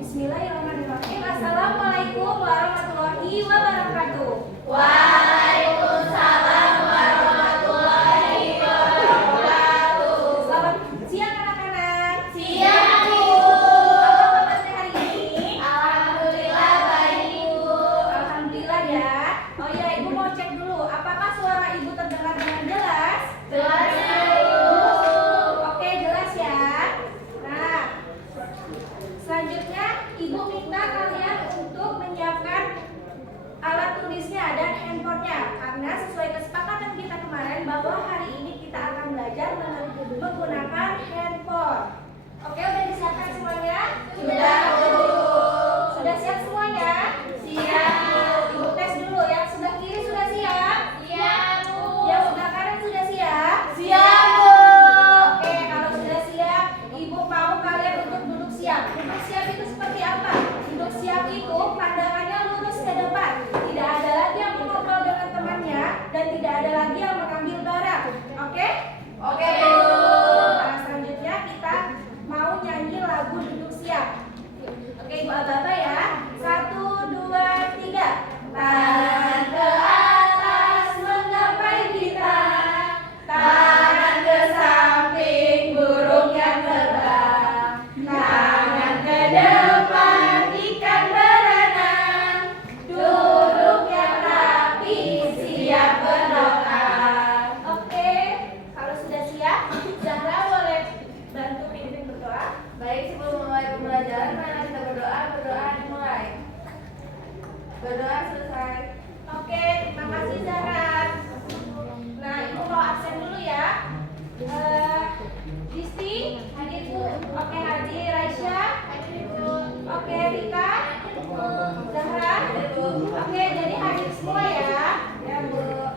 Bismillahirrahmanirrahim. Assalamualaikum warahmatullahi wabarakatuh. Waalaikumsalam warahmatullahi wabarakatuh. Selamat siang anak-anak. Siang, Bu. Apa kabarnya hari ini? Alhamdulillah baik, Bu. Alhamdulillah ya. Oh ya, Ibu mau cek dulu. Apakah suara Ibu terdengar dengan jelas? Jelas, Bu. Oke, jelas ya. Nah, selanjutnya Ibu minta kalian untuk menyiapkan alat tulisnya dan handphonenya, karena sesuai kesepakatan kita kemarin bahwa hari ini kita akan belajar menggunakan handphone. Oke, udah disiapkan semuanya? Sudah, Bu. Sudah siap semuanya? Siap. Ibu tes dulu. Yang sebelah kiri sudah siap? Siap, Bu. Yang sebelah kanan sudah siap? Siap, Bu. Oke, kalau sudah siap, Ibu mau kalian untuk duduk siap. Duduk siap itu seperti apa? Duduk siap itu pandangannya lurus ke depan. Tidak ada lagi yang mengobrol dengan temannya dan tidak ada lagi yang mengambil barang. Oke? Oke, Bu. Nah, selanjutnya kita mau nyanyi lagu duduk siap. Oke, Ibu Aba ya. 1, 2, 3. Tangan ke atas menggapai kita, tangan ke samping burung yang terbang, tangan ke depan ikan berenang, duduk yang rapi siap berdoa. Oke, kalau sudah siap, Zahra boleh bantu pimpin berdoa. Baik, sebelum memulai pembelajaran, mari kita berdoa. Berdoa dimulai. Berdoa selesai. Oke, terima kasih Zahra. Nah, Ibu mau absen dulu ya. Disti, hadir Bu. Oke, hadir. Raisya, Hadir, Bu. oke, Rika, Zahra. Hadir, Bu. Oke, jadi hadir semua ya. Ya, Bu.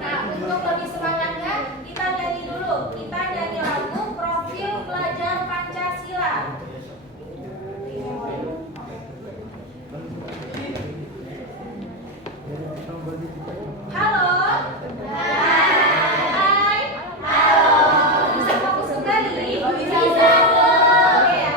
Nah, untuk lebih semangatnya, kita nyanyi dulu. Kita nyanyi lagu Profil Pelajar Pancasila. Halo. Hai. Halo. Bisa fokus kembali? Bisa, Bu. Oke ya.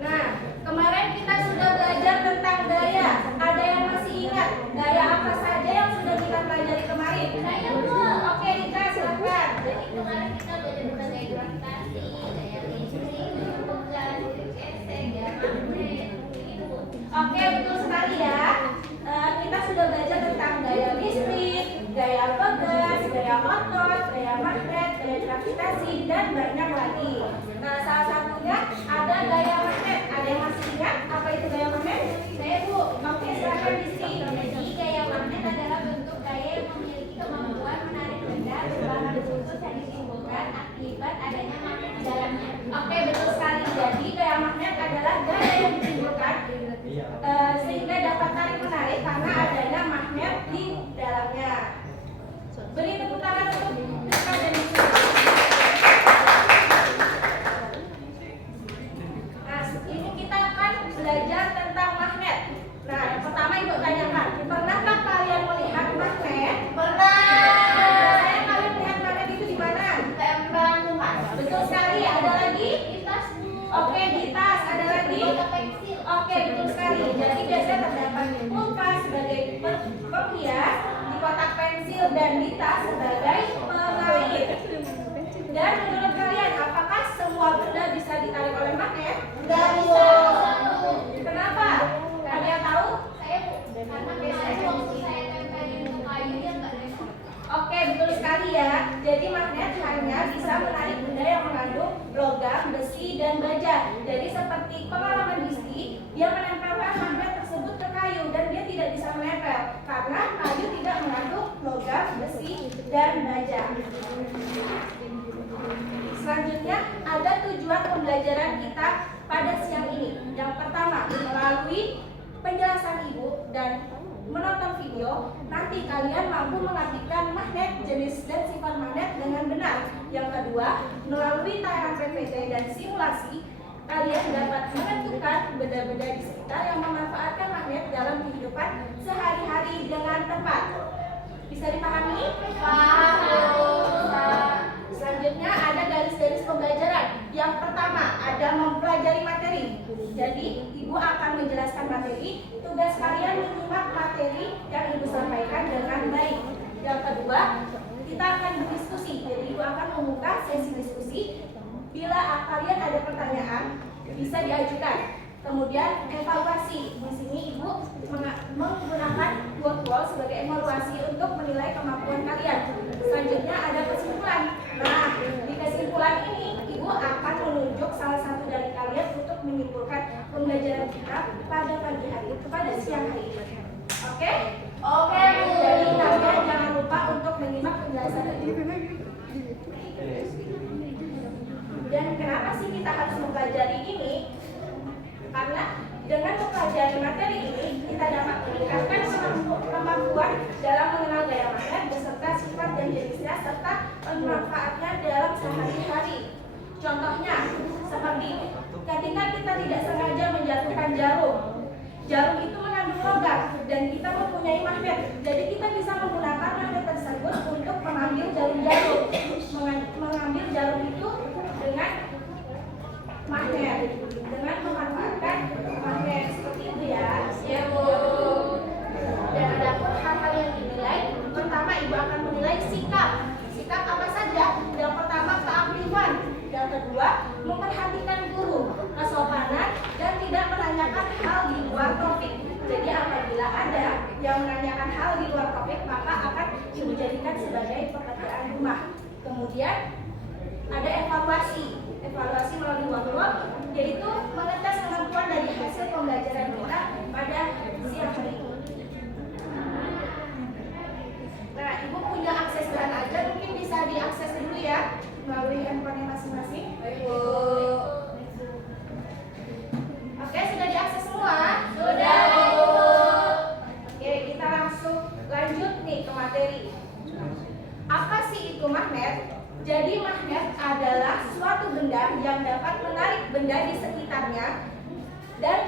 Nah, kemarin kita sudah belajar tentang gaya. Ada yang masih ingat gaya apa saja yang sudah kita pelajari kemarin? Saya, Bu. Oke, Rika silakan. Jadi kemarin kita belajar tentang gaya gravitasi, gaya listrik, gaya pegas, gaya gesek, gaya magnet, itu. Oke, betul sekali ya. Kita sudah belajar tentang gaya listrik, gaya pegas, gaya otot, gaya magnet, gaya gravitasi, dan banyak lagi. Nah, salah satunya ada gaya magnet. Ada yang masih ingat apa itu gaya magnet? Saya, Bu. Oke, silakan Disti. Jadi gaya magnet adalah bentuk gaya yang memiliki kemampuan menarik benda berbahan khusus yang ditimbulkan akibat adanya magnet di dalamnya. Oke, betul sekali. Jadi gaya magnet adalah gaya yang ditimbulkan sehingga dapat tarik menarik karena adanya magnet di dalamnya. Beri tepuk tangan untuk Rika dan Disti. Nah, ini kita akan belajar tentang magnet. Nah, yang pertama Ibu tanyakan, pernahkah kalian melihat magnet? Pernah. Saya kalian melihat magnet itu di mana? Tempel rumah. Betul sekali. Ada lagi? Di tas, Bu. Oke, di tas. Ada lagi? Kotak pensil. Oke, betul sekali. Jadi biasanya terdapat di kulkas sebagai penghias, di kotak pensil dan di tas sebagai pengait. Dan menurut kalian, apakah semua benda bisa ditarik oleh magnet? Enggak bisa. Kenapa? Ada yang tahu? Saya, Bu. Karena biasanya waktu saya tempelin ke kayu dia enggak nempel. Oke, betul sekali ya. Jadi magnet hanya bisa menarik benda yang mengandung logam, besi, dan baja. Jadi seperti pengalaman Disti, dia menempelkan magnet tersebut ke kayu dan dia tidak bisa menempel karena kayu tidak mengandung logam, besi, dan baja. Selanjutnya ada tujuan pembelajaran kita pada siang ini. Yang pertama, melalui penjelasan Ibu dan menonton video, nanti kalian mampu mengartikan magnet, jenis dan sifat magnet dengan benar. Yang kedua, melalui tayangan PPT dan simulasi, kalian dapat menentukan benda-benda di sekitar yang memanfaatkan magnet dalam kehidupan sehari-hari dengan tepat. Bisa dipahami? Paham, Bu. Selanjutnya Selanjutnya ada garis-garis pembelajaran. Yang pertama ada mempelajari materi. Jadi ibu akan menjelaskan materi. Tugas kalian menyimak materi yang ibu sampaikan dengan baik. Yang kedua, kita akan berdiskusi. Jadi ibu akan membuka sesi diskusi. Bila kalian ada pertanyaan, bisa diajukan. Kemudian evaluasi. Di sini ibu menggunakan word sebagai evaluasi untuk menilai kemampuan kalian. Selanjutnya ada kesimpulan. Nah, di kesimpulan ini ibu akan menunjuk salah satu dari kalian untuk menyimpulkan pembelajaran kita pada pagi hari, pada siang hari ini. Oke? Oke, Bu. Jadi kalian jangan lupa untuk menyimak penjelasan ini. Dan kenapa sih kita harus mempelajari ini? Karena dengan mempelajari materi ini, kita dapat meningkatkan kemampuan dalam mengenal gaya magnet beserta sifat dan jenisnya serta pemanfaatnya dalam sehari-hari. Contohnya, seperti ketika kita tidak sengaja menjatuhkan jarum. Jarum itu mengandung logam dan kita mempunyai magnet. Jadi kita bisa menggunakan magnet tersebut untuk mengambil jarum-jarum. Mengambil jarum itu dengan magnet, dengan memanfaatkan magnet seperti itu ya. Ya, Bu. Dan ada pun hal-hal yang dinilai. Pertama, ibu akan menilai sikap. Sikap apa saja? Yang pertama, keaktifan. Yang kedua, memperhatikan guru, kesopanan, dan tidak menanyakan hal di luar topik. Jadi apabila ada yang menanyakan hal di luar topik, maka akan ibu jadikan sebagai pekerjaan rumah. Kemudian ada evaluasi. Evaluasi melalui word, yaitu mengetes kemampuan dari hasil pembelajaran kita pada siang hari ini. Nah, ibu punya akses dan aja, mungkin bisa diakses dulu ya melalui handphonenya masing-masing. Baik, Bu. Oke, sudah diakses semua? Sudah, Bu. Oke, kita langsung lanjut nih ke materi. Apa sih itu magnet? Jadi magnet adalah suatu benda yang dapat menarik benda di sekitarnya, dan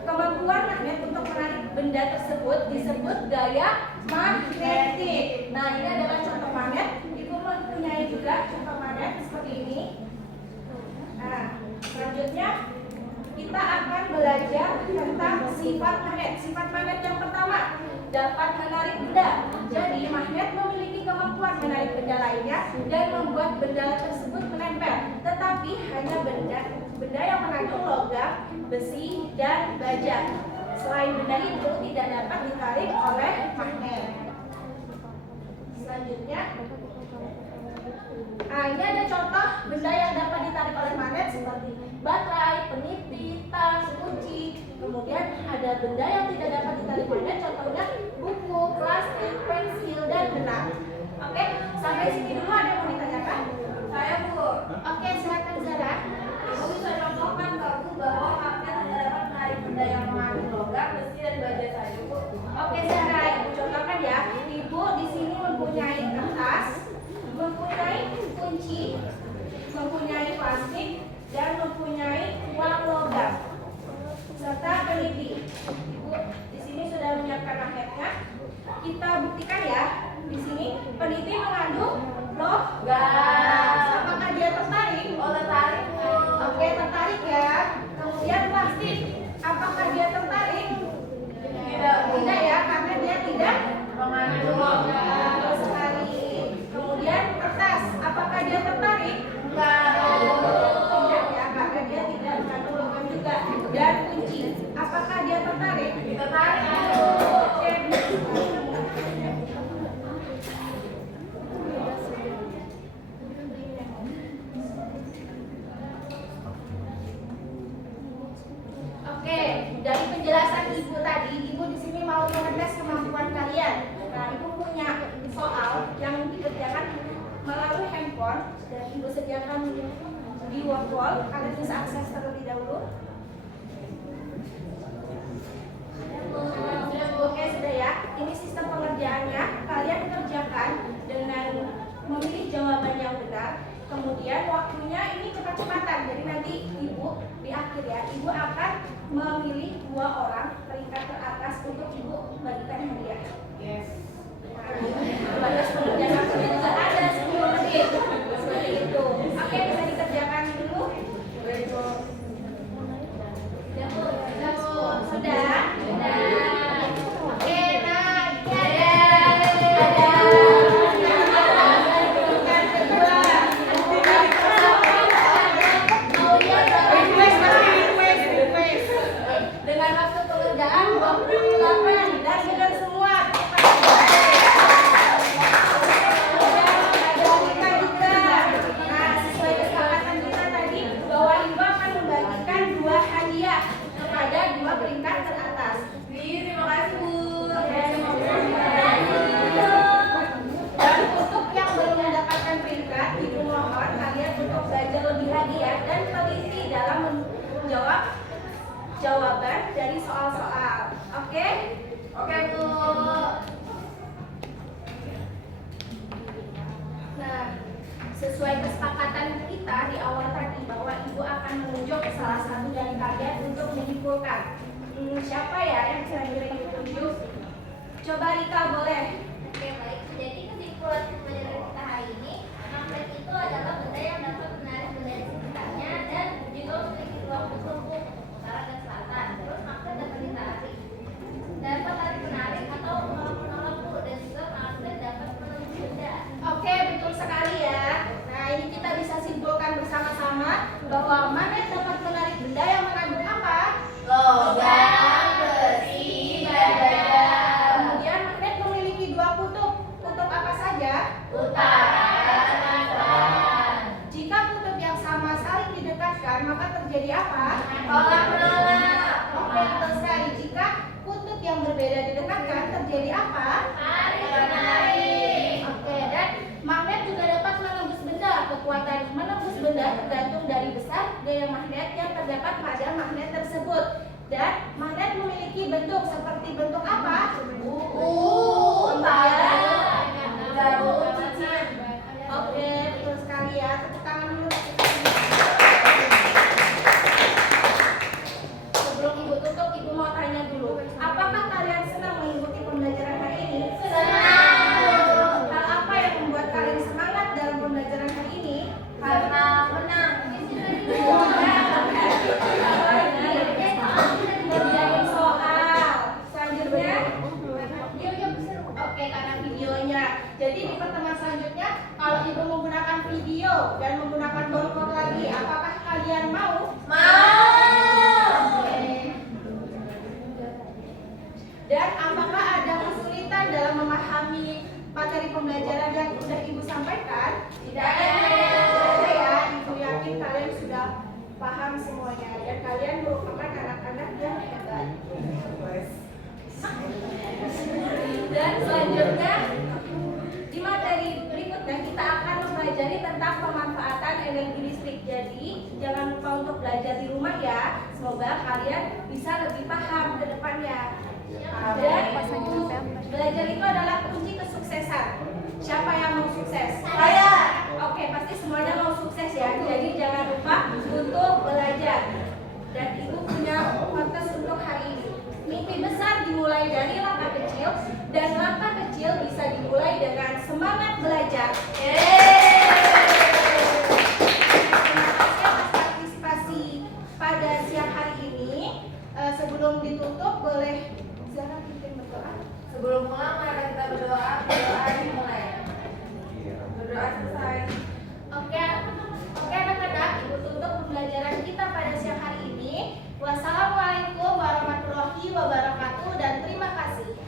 kemampuan magnet untuk menarik benda tersebut disebut gaya magnetik. Nah, ini adalah contoh magnet. Ibu mempunyai juga contoh magnet seperti ini. Nah, selanjutnya kita akan belajar tentang sifat magnet. Sifat magnet yang pertama, dapat menarik benda. Jadi magnet memiliki kemampuan menarik benda lainnya dan membuat benda tersebut menempel. Tetapi hanya benda yang mengandung logam, besi, dan baja. Selain benda itu tidak dapat ditarik oleh magnet. Selanjutnya, ini ada contoh benda yang dapat ditarik oleh magnet seperti baterai, peniti, tas, kunci. Kemudian ada benda yang tidak dapat ditarik magnet, contohnya buku, plastik, pensil, dan benang. Oke, sampai sini dulu ada yang mau ditanyakan? Saya, Bu. Oke, silakan Zara. Ibu bisa contohkan ke Bu bahwa magnet hanya dapat menarik benda yang mengandung logam, besi, dan baja saja, Bu. Oke, Zara, Ibu contohkan ya. Ibu di sini mempunyai kertas, mempunyai kunci, mempunyai plastik, dan mempunyai uang logam serta peniti. Ibu di sini sudah menyiapkan magnetnya. Kita buktikan ya. Di sini peniti mengandung logam. Apakah dia tertarik? Oh, tertarik, Bu. Oke, tertarik ya. Kemudian plastik, apakah dia tertarik? Tidak ya, karena dia tidak Mengandung logam. betul sekali. Kemudian kertas, apakah dia tertarik? Enggak. Tidak ya, karena dia tidak mengandung logam juga. Dan kunci, apakah dia tertarik? Tertarik, Bu. Oke. Oke, dari penjelasan Ibu tadi, Ibu di sini mau mengetes kemampuan kalian. Nah, Ibu punya soal yang dikerjakan melalui handphone dan Ibu sediakan di wall. Kalian bisa akses terlebih dahulu. Oke, sudah ya. Ini sistem pengerjaannya. Kalian kerjakan dengan memilih jawaban yang benar. Kemudian waktunya ini cepat-cepatan. Jadi nanti Ibu di akhir ya, Ibu akan memilih 2 orang peringkat teratas untuk Ibu bagikan hadiah. Yes. Batas pengerjaan waktunya juga ada 10 menit. belajar lebih lagi ya dan teliti dalam menjawab jawaban dari soal-soal. Oke? Oke, Bu. Nah, sesuai kesepakatan kita di awal tadi bahwa Ibu akan menunjuk salah satu dari kalian untuk menyimpulkan. Siapa ya yang kira-kira Ibu tunjuk? Coba Rika boleh. Oke, baik. Jadi kesimpulan pembelajaran kita hari ini, magnet itu adalah benda yang dapat menarik benda di sekitarnya dan juga memiliki ruang khusus untuk utara dan selatan. Terus magnet dapat ditarik, dapat tarik menarik atau menolak Bu, dan juga magnet dapat menembus benda. Oke, betul sekali ya. Nah, ini kita bisa simpulkan bersama-sama bahwa magnet dapat menarik benda yang mengandung apa? Logam, besi, baja. Kemudian magnet memiliki dua kutub. Kutub apa saja? Utara dan selatan. Jika kutub yang sama saling didekatkan, maka terjadi apa? Tolak menolak. Oke, betul sekali. Jika kutub yang berbeda didekatkan, terjadi apa? Tarik menarik. Oke, dan magnet juga dapat menembus benda. Kekuatan menembus benda tergantung dari besar gaya magnet yang terdapat pada magnet tersebut. Dan magnet memiliki bentuk seperti bentuk apa? Jarum, cincin. Oke, betul sekali ya. Tepuk tangan dulu. Sebelum Ibu tutup, Ibu mau tanya dulu. Apakah kalian senang mengikuti pembelajaran hari ini? Senang. Hal apa yang membuat kalian semangat dalam pembelajaran hari ini? Karena menang. Ngerjain soal. Selanjutnya, oke, karena videonya. Jadi di pertemuan selanjutnya, kalau Ibu menggunakan video dan menggunakan board lagi, apakah kalian mau? Mau. Oke. Dan apakah ada kesulitan dalam memahami materi pembelajaran yang sudah Ibu sampaikan? Tidak ada. Tidak ada ya. Ibu yakin kalian sudah paham semuanya dan kalian merupakan anak-anak yang hebat. Dan selanjutnya di materi berikutnya kita akan mempelajari tentang pemanfaatan energi listrik. Jadi jangan lupa untuk belajar di rumah ya. Semoga kalian bisa lebih paham ke depannya. Dan belajar itu adalah kunci kesuksesan. Siapa yang mau sukses? Saya. Oke, pasti semuanya mau sukses ya. Jadi jangan lupa untuk belajar. Dan Ibu punya kontes untuk hari ini. Mimpi besar dimulai dari langkah kecil dan langkah kecil bisa dimulai dengan semangat belajar. Terima kasih atas partisipasi pada siang hari ini. Sebelum ditutup boleh Zara pimpin berdoa. Sebelum pulang, mari kita berdoa. Berdoa dimulai. Berdoa selesai. Oke, anak-anak, Ibu tutup pembelajaran kita pada siang hari ini. Wassalamualaikum warahmatullahi wabarakatuh dan terima kasih.